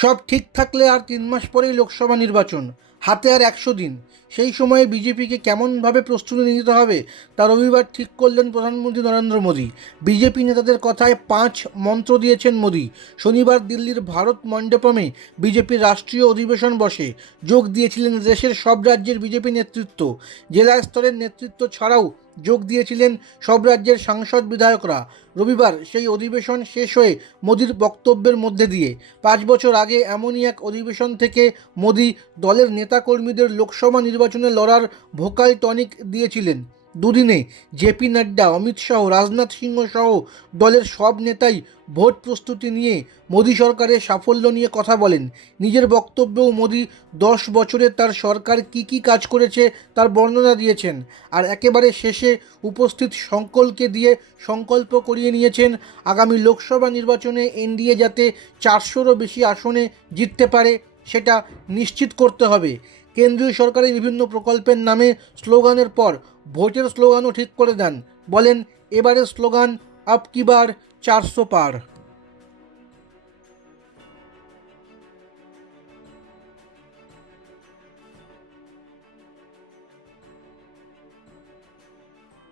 সব ঠিক থাকলে আর 3 মাস পরেই লোকসভা নির্বাচন, হাতে আর 100 দিন। সেই সময়ে বিজেপিকে কেমনভাবে প্রস্তুতি নিতে হবে তা রবিবার ঠিক করলেন প্রধানমন্ত্রী নরেন্দ্র মোদী। বিজেপি নেতাদের কথায় 5 মন্ত্র দিয়েছেন মোদী। শনিবার দিল্লির ভারত মণ্ডপমে বিজেপির রাষ্ট্রীয় অধিবেশন বসে। যোগ দিয়েছিলেন দেশের সব রাজ্যের বিজেপি নেতৃত্ব। জেলা স্তরের নেতৃত্ব ছাড়াও যোগ দিয়েছিলেন সব রাজ্যের সাংসদ বিধায়করা। রবিবার সেই অধিবেশন শেষ হয়ে মোদীর বক্তব্যের মধ্যে দিয়ে 5 বছর আগে এমনই এক অধিবেশন থেকে মোদী দলের নেতাকর্মীদের লোকসভা নির্বাচনে লড়ার ভোকাল টনিক দিয়েছিলেন। দুদিনে জেপি নাড্ডা, অমিত শাহ, রাজনাথ সিংহ সহ দলের সব নেতাই ভোট প্রস্তুতি নিয়ে মোদী সরকারের সাফল্য নিয়ে কথা বলেন। নিজের বক্তব্যেও মোদী 10 বছরে তার সরকার কী কাজ করেছে তার বর্ণনা দিয়েছেন। আর একেবারে শেষে উপস্থিত সকলকে দিয়ে সংকল্প করিয়ে নিয়েছেন আগামী লোকসভা নির্বাচনে এনডিএ যাতে 400-রও বেশি আসনে জিততে পারে সেটা নিশ্চিত করতে হবে। কেন্দ্রীয় সরকারের বিভিন্ন প্রকল্পের নামে স্লোগানের পর ভোটের স্লোগানও ঠিক করে দেন। বলেন, এবারের স্লোগান আব কি বার 400 পার।